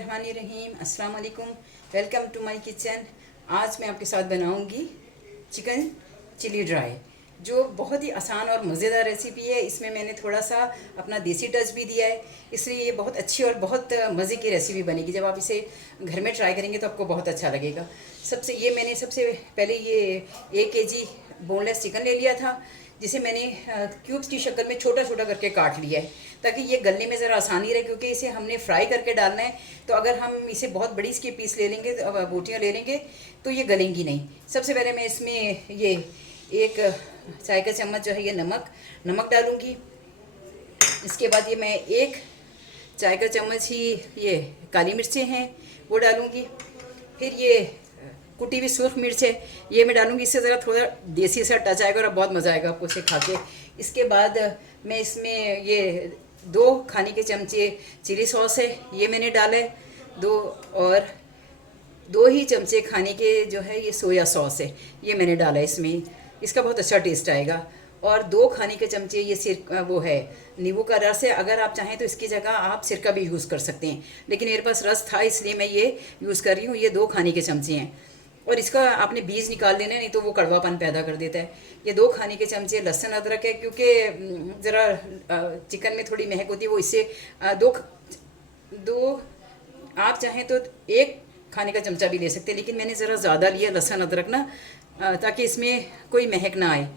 बिस्मिल्लाहिर्रहमानिर्रहीम। अस्सलाम वालेकुम। Welcome to my kitchen. आज मैं आपके साथ बनाऊंगी चिकन चिली ड्राई, जो बहुत ही आसान और मज़ेदार रेसिपी है। इसमें मैंने थोड़ा सा अपना देसी टच भी दिया है, इसलिए ये बहुत अच्छी और बहुत मज़े की रेसिपी बनेगी। जब आप इसे घर में ट्राई करेंगे तो आपको बहुत अच्छा लगेगा। मैंने सबसे पहले ये 1 केजी बोनलेस चिकन ले लिया था, जिसे मैंने क्यूब्स की शक्ल में छोटा छोटा करके काट लिया है, ताकि ये गलने में ज़रा आसानी रहे, क्योंकि इसे हमने फ्राई करके डालना है। तो अगर हम इसे बहुत बड़ी इसके पीस ले लेंगे, बोटियाँ ले लेंगे, तो ये गलेंगी नहीं। सबसे पहले मैं इसमें ये 1 चाय का चम्मच जो है ये नमक डालूँगी। इसके बाद ये मैं 1 चाय का चम्मच ही ये काली मिर्चें हैं वो डालूँगी। फिर ये कुटी हुई सूर्ख मिर्च है, ये मैं डालूँगी। इससे ज़रा थोड़ा देसी सा टच आएगा और बहुत मज़ा आएगा आपको इसे खा के। इसके बाद मैं इसमें ये 2 खाने के चमचे चिली सॉस है, ये मैंने डाला है 2, और 2 ही चमचे खाने के जो है ये सोया सॉस है, ये मैंने डाला है इसमें। इसका बहुत अच्छा टेस्ट आएगा। और 2 खाने के चमचे ये वो है नींबू का रस है। अगर आप चाहें तो इसकी जगह आप सिरका भी यूज़ कर सकते हैं, लेकिन मेरे पास रस था इसलिए मैं ये यूज़ कर रही हूँ। ये 2 खाने के चमचे हैं, और इसका आपने बीज निकाल लेना है, नहीं तो वो कड़वापन पैदा कर देता है। ये 2 खाने के चमचे लहसुन अदरक है, क्योंकि ज़रा चिकन में थोड़ी महक होती है, वो इससे 2 आप चाहें तो 1 खाने का चमचा भी ले सकते हैं, लेकिन मैंने ज़रा ज़्यादा लिया लहसुन अदरक ना, ताकि इसमें कोई महक ना आए।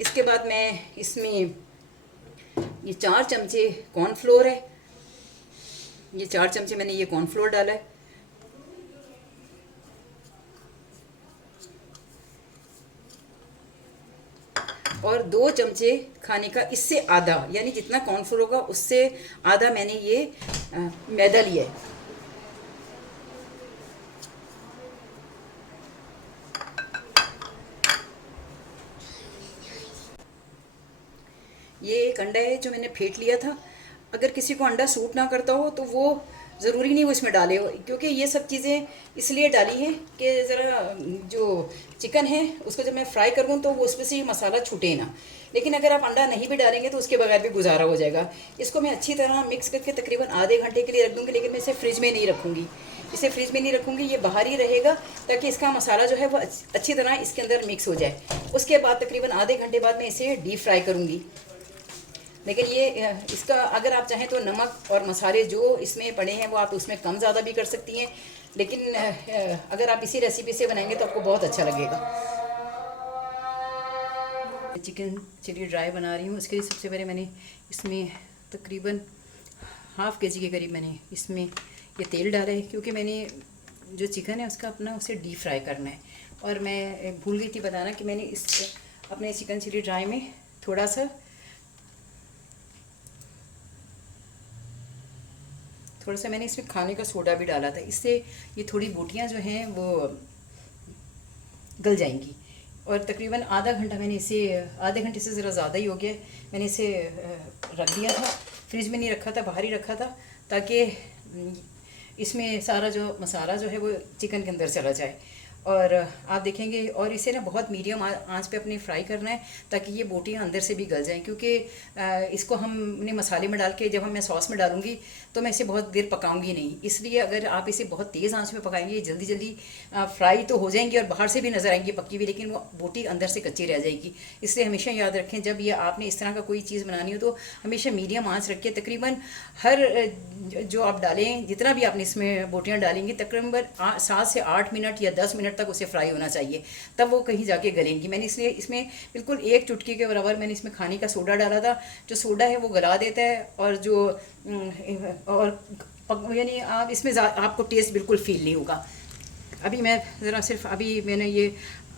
इसके बाद मैं इसमें ये 4 चमचे कॉर्नफ्लोर है, ये 4 चमचे मैंने ये कॉर्नफ्लोर डाला है। और 2 चमचे खाने का इससे आधा, यानी जितना कॉर्नफ्लोर होगा उससे आधा मैंने ये मैदा लिया है। ये एक अंडा है जो मैंने फेंट लिया था। अगर किसी को अंडा सूट ना करता हो तो वो ज़रूरी नहीं वो इसमें डाले हो, क्योंकि ये सब चीज़ें इसलिए डाली हैं कि ज़रा जो चिकन है उसको जब मैं फ्राई करूँ तो वो उसमें से मसाला छूटे ना। लेकिन अगर आप अंडा नहीं भी डालेंगे तो उसके बगैर भी गुजारा हो जाएगा। इसको मैं अच्छी तरह मिक्स करके तकरीबन आधे घंटे के लिए रख दूँगी, लेकिन मैं इसे फ्रिज में नहीं रखूँगी। इसे फ्रिज में नहीं रखूँगी, ये बाहर ही रहेगा, ताकि इसका मसाला जो है वो अच्छी तरह इसके अंदर मिक्स हो जाए। उसके बाद तकरीबन आधे घंटे बाद मैं इसे डीप फ्राई करूँगी। लेकिन ये इसका अगर आप चाहें तो नमक और मसाले जो इसमें पड़े हैं वो आप उसमें कम ज़्यादा भी कर सकती हैं, लेकिन अगर आप इसी रेसिपी से बनाएंगे तो आपको बहुत अच्छा लगेगा। चिकन चिली ड्राई बना रही हूँ, उसके लिए सबसे पहले मैंने इसमें तकरीबन ½ केजी के करीब मैंने इसमें ये तेल डाला है, क्योंकि मैंने जो चिकन है उसका अपना उसे डीप फ्राई करना है। और मैं भूल गई थी बताना कि मैंने इस अपने चिकन चिली ड्राई में थोड़ा सा मैंने इसमें खाने का सोडा भी डाला था, इससे ये थोड़ी बोटियाँ जो हैं वो गल जाएंगी। और तकरीबन आधा घंटा मैंने इसे, आधे घंटे से ज़रा ज़्यादा ही हो गया, मैंने इसे रख दिया था। फ्रिज में नहीं रखा था, बाहर ही रखा था, ताकि इसमें सारा जो मसाला जो है वो चिकन के अंदर चला जाए। और आप देखेंगे, और इसे ना बहुत मीडियम आंच पे अपने फ्राई करना है, ताकि ये बोटियाँ अंदर से भी गल जाएं। क्योंकि इसको हमने मसाले में डाल के जब मैं सॉस में डालूंगी तो मैं इसे बहुत देर पकाऊंगी नहीं, इसलिए अगर आप इसे बहुत तेज़ आंच में पकाएंगे ये जल्दी जल्दी फ्राई तो हो जाएंगी और बाहर से भी नज़र आएंगी पक्की हुई, लेकिन वो बोटी अंदर से कच्ची रह जाएगी। इसलिए हमेशा याद रखें, जब ये आपने इस तरह का कोई चीज़ बनानी हो तो हमेशा मीडियम आँच रखें। तकरीबन हर जो आप डालें, जितना भी आपने इसमें बोटियाँ डालेंगी, तकरीबन 7 से 8 मिनट या 10 मिनट तक उसे फ्राई होना चाहिए, तब वो कहीं जाके गलेंगी। मैंने इसलिए इसमें बिल्कुल 1 चुटकी के बराबर मैंने इसमें खाने का सोडा डाला था। जो सोडा है वो गला देता है, और जो यानी आप इसमें आपको टेस्ट बिल्कुल फील नहीं होगा। अभी मैं ज़रा सिर्फ अभी मैंने ये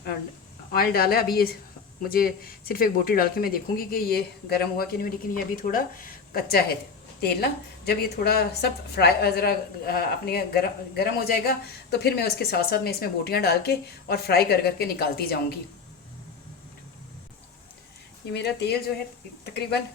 ऑयल डाला है, अभी ये मुझे सिर्फ एक बोटी डाल के मैं देखूँगी कि ये गर्म हुआ कि नहीं, लेकिन ये अभी थोड़ा कच्चा है तेल ना। जब ये थोड़ा सब फ्राई ज़रा अपने गरम हो जाएगा तो फिर मैं उसके साथ साथ मैं इसमें बोटियाँ डाल के और फ्राई कर करके निकालती जाऊँगी। ये मेरा तेल जो है तकरीबन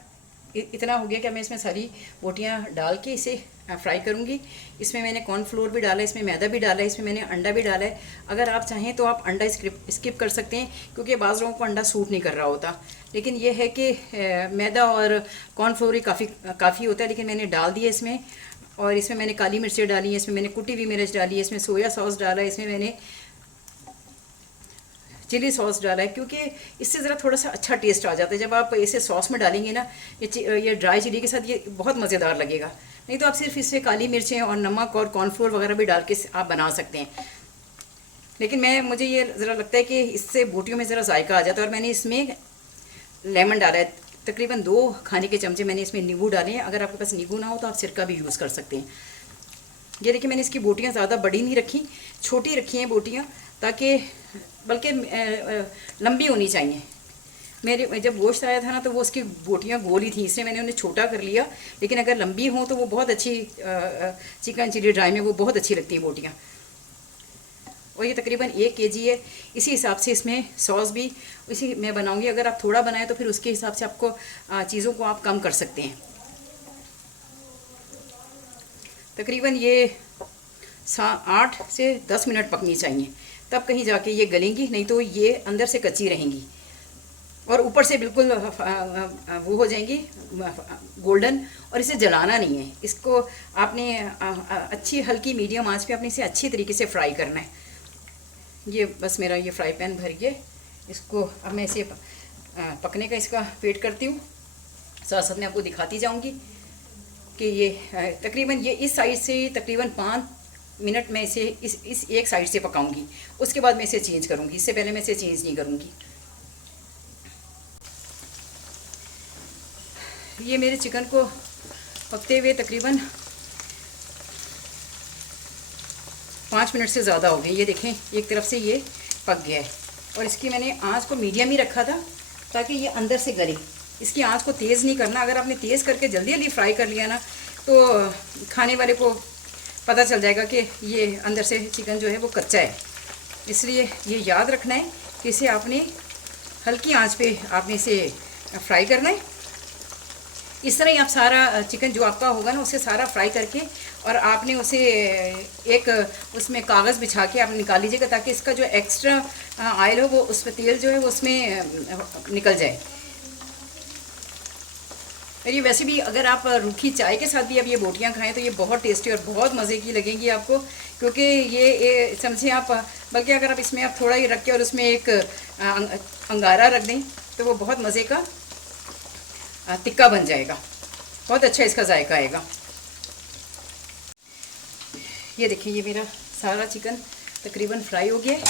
इतना हो गया कि मैं इसमें सारी बोटियाँ डाल के इसे फ्राई करूँगी। इसमें मैंने कॉर्नफ्लोर भी डाला है, इसमें मैदा भी डाला है, इसमें मैंने अंडा भी डाला है। अगर आप चाहें तो आप अंडा स्किप कर सकते हैं, क्योंकि बाज़ लोगों को अंडा सूट नहीं कर रहा होता। लेकिन यह है कि मैदा और कॉर्नफ्लोर ही काफ़ी होता है, लेकिन मैंने डाल दिया इसमें और इसमें मैंने काली मिर्चें डाली हैं, इसमें मैंने कुटी हुई मिर्च डाली है, इसमें सोया सॉस डाला है, इसमें मैंने चिली सॉस डाला है, क्योंकि इससे ज़रा थोड़ा सा अच्छा टेस्ट आ जाता है। जब आप इसे सॉस में डालेंगे ना, ये ड्राई चिली के साथ ये बहुत मज़ेदार लगेगा। नहीं तो आप सिर्फ इससे काली मिर्चें और नमक और कॉर्नफ्लोर वगैरह भी डाल के आप बना सकते हैं। लेकिन मुझे ये ज़रा लगता है कि इससे बोटियों में ज़रा जायका आ जाता है। और मैंने इसमें लेमन डाला है, तकरीबन 2 खाने के चमचे मैंने इसमें नींबू डाले हैं। अगर आपके पास नींबू ना हो तो आप सिरका भी यूज़ कर सकते हैं। ये देखिए, मैंने इसकी बोटियाँ ज़्यादा बड़ी नहीं रखी, छोटी रखी हैं बोटियाँ, ताकि बल्कि लंबी होनी चाहिए। मेरे जब गोश्त आया था ना, तो वो उसकी बोटियाँ गोली थी, इसलिए मैंने उन्हें छोटा कर लिया। लेकिन अगर लंबी हों तो वो बहुत अच्छी, चिकन चिली ड्राई में वो बहुत अच्छी लगती हैं बोटियाँ। और ये तकरीबन 1 केजी है। इसी हिसाब से इसमें सॉस भी इसी मैं बनाऊंगी। अगर आप थोड़ा बनाएं तो फिर उसके हिसाब से आपको चीज़ों को आप कम कर सकते हैं। तकरीबन ये 8 से 10 मिनट पकनी चाहिए, तब कहीं जाके ये गलेंगी, नहीं तो ये अंदर से कच्ची रहेंगी और ऊपर से बिल्कुल वो हो जाएंगी गोल्डन। और इसे जलाना नहीं है, इसको आपने अच्छी हल्की मीडियम आंच पे अपने इसे अच्छी तरीके से फ्राई करना है। ये बस मेरा ये फ्राई पैन भर गया, इसको अब मैं इसे पकने का इसका वेट करती हूँ। साथ साथ मैं आपको दिखाती जाऊँगी कि ये तकरीबन ये इस साइड से तकरीबन 5 मिनट में इसे इस एक साइड से पकाऊंगी। उसके बाद मैं इसे चेंज करूँगी, इससे पहले मैं इसे चेंज नहीं करूँगी। ये मेरे चिकन को पकते हुए तकरीबन 5 मिनट से ज़्यादा हो गए। ये देखें, एक तरफ से ये पक गया है और इसकी मैंने आंच को मीडियम ही रखा था ताकि ये अंदर से गले। इसकी आंच को तेज़ नहीं करना। अगर आपने तेज़ करके जल्दी जल्दी फ्राई कर लिया ना, तो खाने वाले को पता चल जाएगा कि ये अंदर से चिकन जो है वो कच्चा है। इसलिए ये याद रखना है कि इसे आपने हल्की आंच पे आपने इसे फ्राई करना है। इस तरह ही आप सारा चिकन जो आपका होगा ना, उसे सारा फ्राई करके और आपने उसे एक उसमें कागज़ बिछा के आप निकाल लीजिएगा, ताकि इसका जो एक्स्ट्रा ऑयल हो वो उसमें तेल जो है वो उसमें निकल जाए। और ये वैसे भी अगर आप रूखी चाय के साथ भी अब ये बोटियाँ खाएं तो ये बहुत टेस्टी और बहुत मज़े की लगेंगी आपको, क्योंकि ये समझे आप, बल्कि अगर आप इसमें आप थोड़ा ही रख के और उसमें एक अंगारा रख दें तो वो बहुत मज़े का टिक्का बन जाएगा। बहुत अच्छा इसका जायका आएगा। ये देखिए, ये मेरा सारा चिकन तकरीबन फ्राई हो गया है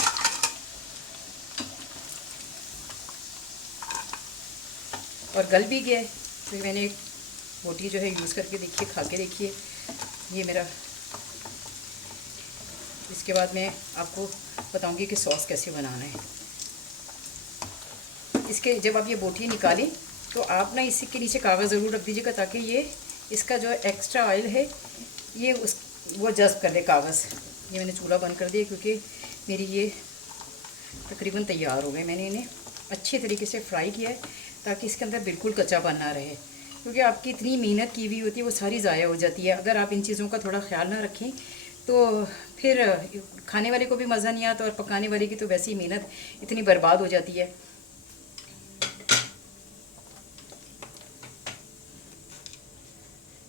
और गल भी गया है। तो मैंने एक बोटी जो है यूज़ करके देखिए, खा के देखिए, ये मेरा। इसके बाद मैं आपको बताऊंगी कि सॉस कैसे बनाना है। इसके जब आप ये बोटी निकालें तो आप ना इसके नीचे कागज़ ज़रूर रख दीजिएगा, ताकि ये इसका जो एक्स्ट्रा ऑयल है ये वो जज़्ब कर दे कागज़। ये मैंने चूल्हा बंद कर दिया क्योंकि मेरी ये तकरीबन तैयार हो गए। मैंने इन्हें अच्छे तरीके से फ्राई किया है ताकि इसके अंदर बिल्कुल कच्चापन ना रहे, क्योंकि आपकी इतनी मेहनत की हुई होती है वो सारी ज़ाया हो जाती है। अगर आप इन चीज़ों का थोड़ा ख्याल ना रखें तो फिर खाने वाले को भी मज़ा नहीं आता और पकाने वाले की तो वैसे ही मेहनत इतनी बर्बाद हो जाती है।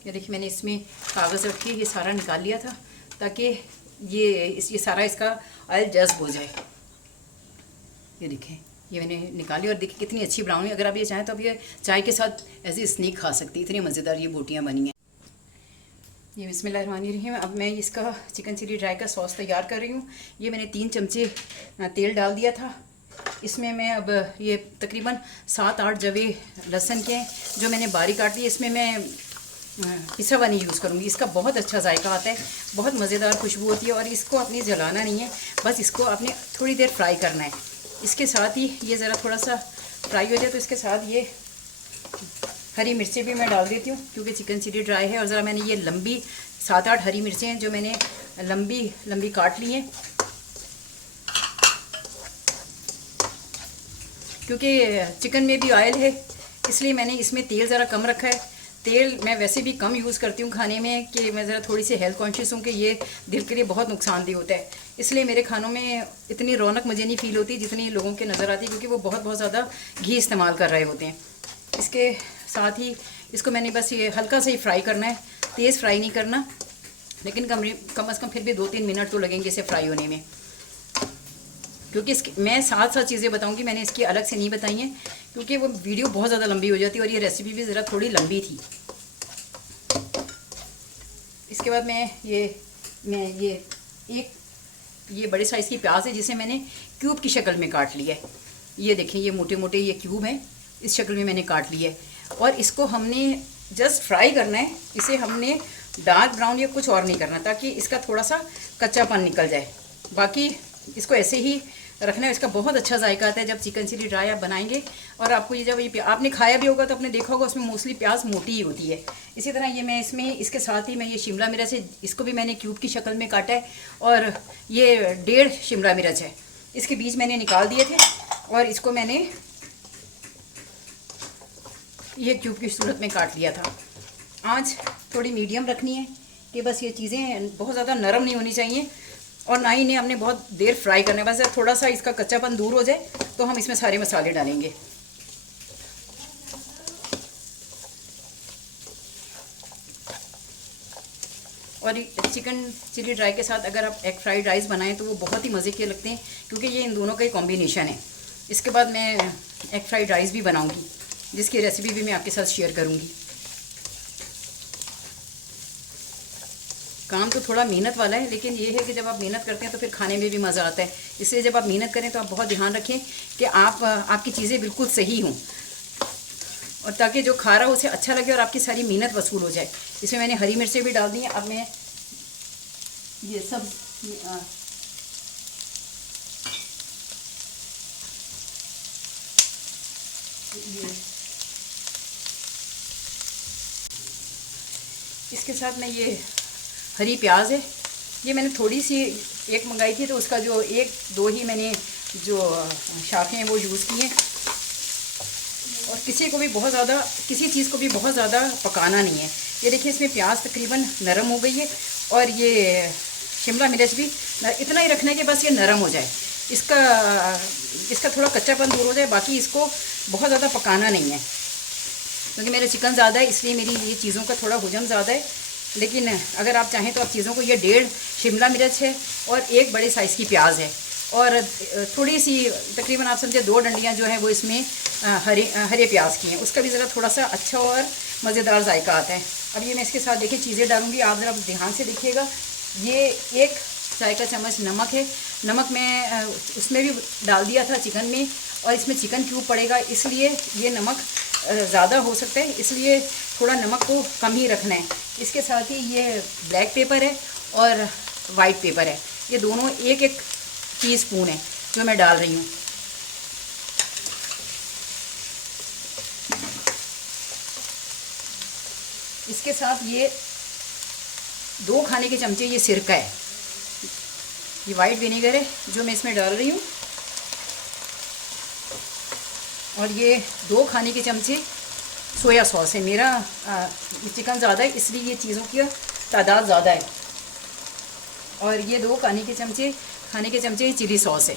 ये देखिए, मैंने इसमें कागज़ रख के ये सारा निकाल लिया था ताकि ये सारा इसका ऑयल जज़्ब हो जाए। ये देखें, ये मैंने निकाली और देखिए कितनी अच्छी ब्राउन है। अगर आप ये चाहें तो आप ये चाय के साथ ऐसे स्नैक खा सकती हैं। इतनी मज़ेदार ये बोटियाँ बनी हैं। ये बिस्मिल्लाहिर्रहमानिर्रहीम। अब मैं इसका चिकन चिली ड्राई का सॉस तैयार कर रही हूँ। ये मैंने 3 चमचे तेल डाल दिया था। इसमें मैं अब ये तकरीबन 7-8 जवे लहसुन के जो मैंने बारीक काट दिए, इसमें मैं पिसा हुआ नहीं यूज़ करूँगी। इसका बहुत अच्छा जायका आता है, बहुत मज़ेदार खुशबू होती है। और इसको आपने जलाना नहीं है, बस इसको आपने थोड़ी देर फ्राई करना है। इसके साथ ही ये ज़रा थोड़ा सा फ्राई हो जाए तो इसके साथ ये हरी मिर्चें भी मैं डाल देती हूँ, क्योंकि चिकन चिली ड्राई है। और ज़रा मैंने ये लंबी 7-8 हरी मिर्चें हैं जो मैंने लंबी लंबी काट ली हैं, क्योंकि चिकन में भी ऑयल है, इसलिए मैंने इसमें तेल ज़रा कम रखा है। तेल मैं वैसे भी कम यूज़ करती हूँ खाने में, कि मैं ज़रा थोड़ी सी हेल्थ कॉन्शियस हूँ कि ये दिल के लिए बहुत नुकसानदेह होता है। इसलिए मेरे खानों में इतनी रौनक मुझे नहीं फ़ील होती जितनी लोगों के नज़र आती है, क्योंकि वो बहुत ज़्यादा घी इस्तेमाल कर रहे होते हैं। इसके साथ ही इसको मैंने बस ये हल्का सा ही फ्राई करना है, तेज़ फ्राई नहीं करना। लेकिन कम से कम फिर भी 2-3 मिनट तो लगेंगे इसे फ्राई होने में, क्योंकि इसकी मैं साथ चीज़ें बताऊंगी, मैंने इसकी अलग से नहीं बताई हैं क्योंकि वो वीडियो बहुत ज़्यादा लंबी हो जाती है और ये रेसिपी भी ज़रा थोड़ी लंबी थी। इसके बाद मैं ये बड़े साइज़ की प्याज है जिसे मैंने क्यूब की शक्ल में काट लिया है। ये देखें, ये मोटे मोटे ये क्यूब हैं, इस शक्ल में मैंने काट लिया है और इसको हमने जस्ट फ्राई करना है। इसे हमने डार्क ब्राउन या कुछ और नहीं करना, ताकि इसका थोड़ा सा कच्चापन निकल जाए। बाकी इसको ऐसे ही रखना है। इसका बहुत अच्छा जायका आता है जब चिकन चिली ड्राई आप बनाएंगे। और आपको ये जब ये आपने खाया भी होगा तो आपने देखा होगा उसमें मोस्टली प्याज मोटी ही होती है। इसी तरह ये मैं इसमें इसके साथ ही मैं ये शिमला मिर्च है, इसको भी मैंने क्यूब की शक्ल में काटा है और ये 1.5 शिमला मिर्च है, इसके बीज मैंने निकाल दिए थे और इसको मैंने ये क्यूब की सूरत में काट लिया था। आँच थोड़ी मीडियम रखनी है कि बस ये चीज़ें बहुत ज़्यादा नरम नहीं होनी चाहिए और ना ही इन्हें हमने बहुत देर फ्राई करना है। बस थोड़ा सा इसका कच्चापन दूर हो जाए तो हम इसमें सारे मसाले डालेंगे। और चिकन चिली ड्राई के साथ अगर आप एग फ्राइड राइस बनाएं तो वो बहुत ही मज़े के लगते हैं, क्योंकि ये इन दोनों का ही कॉम्बिनेशन है। इसके बाद मैं एग फ्राइड राइस भी बनाऊंगी, जिसकी रेसिपी भी मैं आपके साथ शेयर करूंगी। काम तो थोड़ा मेहनत वाला है, लेकिन ये है कि जब आप मेहनत करते हैं तो फिर खाने में भी मज़ा आता है। इसलिए जब आप मेहनत करें तो आप बहुत ध्यान रखें कि आपकी चीज़ें बिल्कुल सही हों, और ताकि जो खा रहा हो उसे अच्छा लगे और आपकी सारी मेहनत वसूल हो जाए। इसमें मैंने हरी मिर्चें भी डाल दी हैं। अब मैं ये सब इसके साथ में ये हरी प्याज है, ये मैंने थोड़ी सी एक मंगाई थी तो उसका जो 1-2 ही मैंने जो शाखें हैं वो यूज़ की हैं। और किसी चीज़ को भी बहुत ज़्यादा पकाना नहीं है। ये देखिए, इसमें प्याज तकरीबन नरम हो गई है और ये शिमला मिर्च भी इतना ही रखना है कि बस ये नरम हो जाए, इसका थोड़ा कच्चापन दूर हो जाए। बाकी इसको बहुत ज़्यादा पकाना नहीं है, क्योंकि मेरा चिकन ज़्यादा है इसलिए मेरी ये चीज़ों का थोड़ा हुजम ज़्यादा है। लेकिन अगर आप चाहें तो आप चीज़ों को, ये 1.5 शिमला मिर्च है और 1 बड़े साइज़ की प्याज है और थोड़ी सी तकरीबन आप समझे 2 डंडियाँ जो हैं वो इसमें हरे प्याज की हैं, उसका भी ज़रा थोड़ा सा अच्छा और मज़ेदार जायका आता है। अब ये मैं इसके साथ देखिए चीज़ें डालूँगी, आप ज़रा ध्यान से देखिएगा। ये 1 चाय का चम्मच नमक है, नमक मैं उसमें भी डाल दिया था चिकन में, और इसमें चिकन क्यूब पड़ेगा इसलिए ये नमक ज़्यादा हो सकता है, इसलिए थोड़ा नमक को कम ही रखना है। इसके साथ ही ये ब्लैक पेपर है और वाइट पेपर है, ये दोनों 1-1 टीस्पून है जो मैं डाल रही हूँ। इसके साथ ये 2 खाने के चमचे ये सिरका है, ये वाइट विनेगर है जो मैं इसमें डाल रही हूँ, और ये 2 खाने के चमचे सोया सॉस है। मेरा चिकन ज़्यादा है इसलिए ये चीज़ों की तादाद ज़्यादा है, और ये 2 खाने के चमचे चिली सॉस है।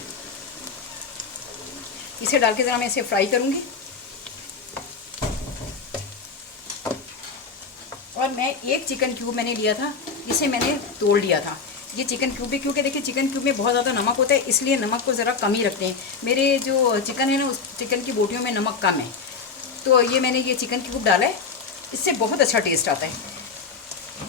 इसे डाल के ज़रा मैं इसे फ्राई करूँगी। और मैं 1 चिकन क्यूब मैंने लिया था, इसे मैंने तोड़ लिया था। ये चिकन क्यूब भी, क्योंकि देखिए चिकन क्यूब में बहुत ज़्यादा नमक होता है इसलिए नमक को ज़रा कम ही रखते हैं। मेरे जो चिकन है ना, उस चिकन की बोटियों में नमक कम है, तो ये मैंने ये चिकन क्यूब डाला है, इससे बहुत अच्छा टेस्ट आता है।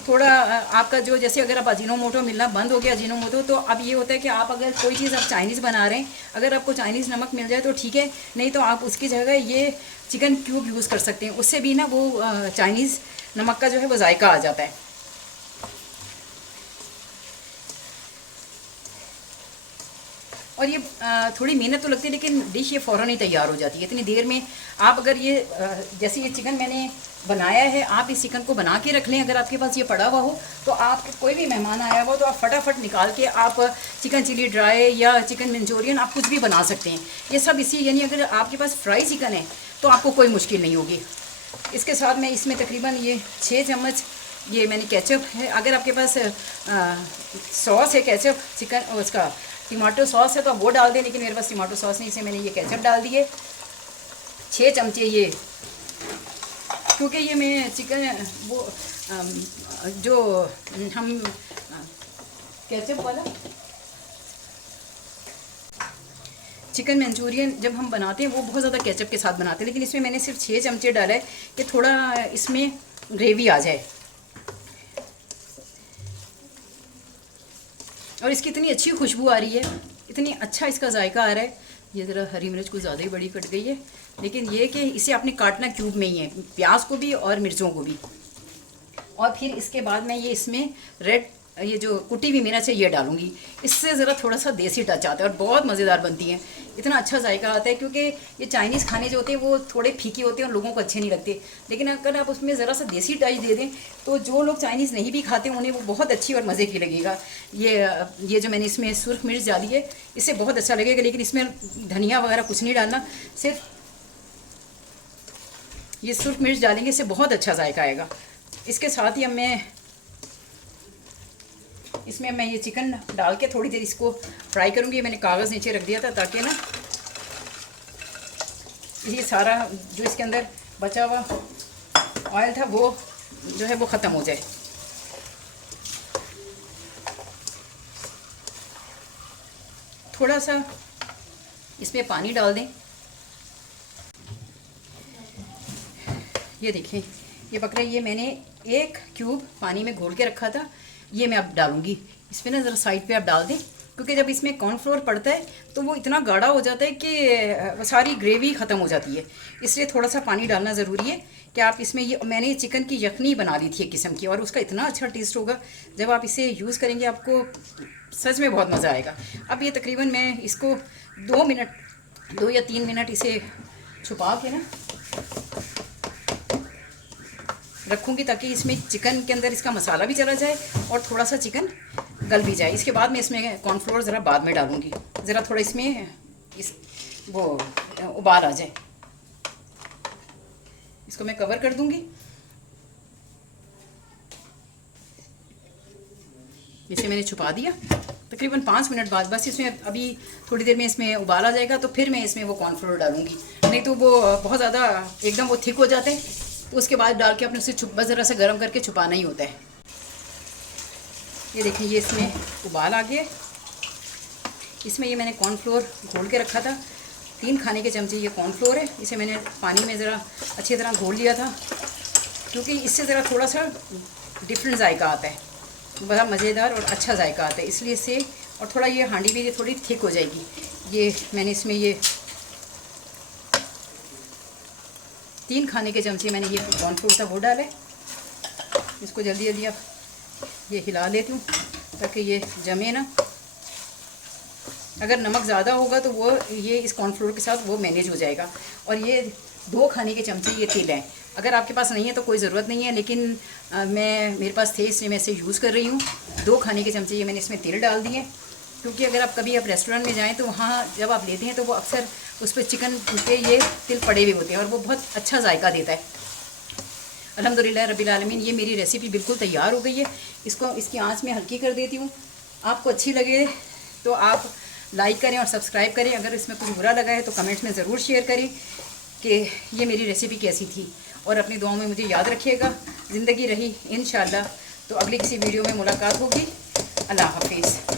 थोड़ा आपका जो, जैसे अगर आप अजीनोमोटो मिलना बंद हो गया अजीनोमोटो, तो अब ये होता है कि आप अगर कोई चीज़ आप चाइनीज़ बना रहे हैं, अगर आपको चाइनीज़ नमक मिल जाए तो ठीक है, नहीं तो आप उसकी जगह ये चिकन क्यूब यूज़ कर सकते हैं। उससे भी ना वो चाइनीज़ नमक का जो है वो जायका आ जाता है। और ये थोड़ी मेहनत तो लगती है, लेकिन डिश ये फ़ौरन ही तैयार हो जाती है इतनी देर में। आप अगर ये जैसे ये चिकन मैंने बनाया है, आप इस चिकन को बना के रख लें, अगर आपके पास ये पड़ा हुआ हो तो आप, कोई भी मेहमान आया हो तो आप फटाफट निकाल के आप चिकन चिली ड्राई या चिकन मंचूरियन आप कुछ भी बना सकते हैं। ये सब इसी, यानी अगर आपके पास फ्राई चिकन है तो आपको कोई मुश्किल नहीं होगी। इसके साथ मैं इसमें तकरीबन ये 6 चम्मच ये मैंने केचप है, अगर आपके पास सॉस है केचप चिकन उसका टमाटो सॉस है तो आप वो डाल दें, लेकिन मेरे पास टमाटो सॉस नहीं, इसे मैंने ये केचप डाल दिए। 6 चमचे ये क्योंकि ये मैं चिकन वो जो हम केचप वाला चिकन मंचूरियन जब हम बनाते हैं वो बहुत ज़्यादा केचप के साथ बनाते हैं, लेकिन इसमें मैंने सिर्फ 6 चमचे डाला है कि थोड़ा इसमें ग्रेवी आ जाए। और इसकी इतनी अच्छी खुशबू आ रही है, इतनी अच्छा इसका जायका आ रहा है। ये ज़रा हरी मिर्च कुछ ज़्यादा ही बड़ी कट गई है, लेकिन ये कि इसे आपने काटना क्यूब में ही है, प्याज को भी और मिर्चों को भी। और फिर इसके बाद मैं ये इसमें रेड ये जो कुटी हुई मिर्च है ये डालूंगी। इससे ज़रा थोड़ा सा देसी टच आता है और बहुत मज़ेदार बनती हैं। इतना अच्छा जायका आता है, क्योंकि ये चाइनीज़ खाने जो होते हैं वो थोड़े फीके होते हैं और लोगों को अच्छे नहीं लगते, लेकिन अगर आप उसमें ज़रा सा देसी टच दे दें तो जो लोग चाइनीज़ नहीं भी खाते उन्हें वो बहुत अच्छी और मज़े की लगेगा। ये जो मैंने इसमें सुर्ख मिर्च डाली है इससे बहुत अच्छा लगेगा, लेकिन इसमें धनिया वगैरह कुछ नहीं डालना, सिर्फ ये सुर्ख मिर्च डालेंगे, इससे बहुत अच्छा जायका आएगा। इसके साथ ही इसमें मैं ये चिकन डाल के थोड़ी देर इसको फ्राई करूँगी। मैंने कागज़ नीचे रख दिया था ताकि ना ये सारा जो इसके अंदर बचा हुआ ऑयल था वो जो है वो ख़त्म हो जाए। थोड़ा सा इसमें पानी डाल दें। ये देखें, ये बकरा ये मैंने 1 क्यूब पानी में घोल के रखा था, ये मैं अब डालूंगी इसमें ना। ज़रा साइड पे आप डाल दें, क्योंकि जब इसमें कॉर्नफ्लोर पड़ता है तो वो इतना गाढ़ा हो जाता है कि सारी ग्रेवी ख़त्म हो जाती है। इसलिए थोड़ा सा पानी डालना ज़रूरी है कि आप इसमें ये मैंने चिकन की यखनी बना ली थी एक किस्म की, और उसका इतना अच्छा टेस्ट होगा जब आप इसे यूज़ करेंगे, आपको सच में बहुत मज़ा आएगा। अब ये तकरीबन मैं इसको 2 या 3 मिनट इसे छुपा के ना रखूँगी, ताकि इसमें चिकन के अंदर इसका मसाला भी चला जाए और थोड़ा सा चिकन गल भी जाए। इसके बाद मैं इसमें कॉर्नफ्लोर ज़रा बाद में डालूँगी, ज़रा थोड़ा इसमें वो उबाल आ जाए। इसको मैं कवर कर दूँगी। इसे मैंने छुपा दिया। तकरीबन 5 मिनट बाद बस इसमें अभी थोड़ी देर में इसमें उबाल आ जाएगा, तो फिर मैं इसमें वो कॉर्नफ्लोर डालूँगी। नहीं तो वो बहुत ज़्यादा एकदम वो थिक हो जाते हैं, तो उसके बाद डाल के अपने उसे बस ज़रा सा गर्म करके छुपाना ही होता है। ये देखिए, ये इसमें उबाल आ गया। इसमें ये मैंने कॉर्नफ्लोर घोल के रखा था, 3 खाने के चमचे ये कॉर्नफ्लोर है। इसे मैंने पानी में ज़रा अच्छी तरह घोल लिया था, क्योंकि इससे ज़रा थोड़ा सा डिफरेंट जायका आता है, बड़ा मज़ेदार और अच्छा जायका आता है, इसलिए इससे। और थोड़ा ये हांडी भी थोड़ी थिक हो जाएगी। ये मैंने इसमें ये 3 खाने के चमचे मैंने ये कॉर्नफ्लोर था वो डाला है। इसको जल्दी जल्दी आप ये हिला लेती हूँ ताकि ये जमे ना। अगर नमक ज़्यादा होगा तो वो ये इस कॉर्नफ्लोर के साथ वो मैनेज हो जाएगा। और ये 2 खाने के चमचे ये तिल हैं। अगर आपके पास नहीं है तो कोई ज़रूरत नहीं है, लेकिन मेरे पास थे इसलिए मैं इसे यूज़ कर रही हूँ। 2 खाने के चमचे ये मैंने इसमें तिल डाल दिए, क्योंकि अगर आप कभी रेस्टोरेंट में जाएँ तो वहाँ जब आप लेते हैं तो वो अक्सर उस पर चिकन पे ये तिल पड़े हुए होते हैं और वो बहुत अच्छा जायका देता है। अल्हम्दुलिल्लाह रब्बिल आलमीन, ये मेरी रेसिपी बिल्कुल तैयार हो गई है। इसको इसकी आंच में हल्की कर देती हूँ। आपको अच्छी लगे तो आप लाइक करें और सब्सक्राइब करें। अगर इसमें कुछ बुरा लगा है तो कमेंट्स में ज़रूर शेयर करें कि ये मेरी रेसिपी कैसी थी, और अपनी दुआओं में मुझे याद रखिएगा। ज़िंदगी रही इंशाअल्लाह तो अगली किसी वीडियो में मुलाकात होगी। अल्लाह हाफिज़।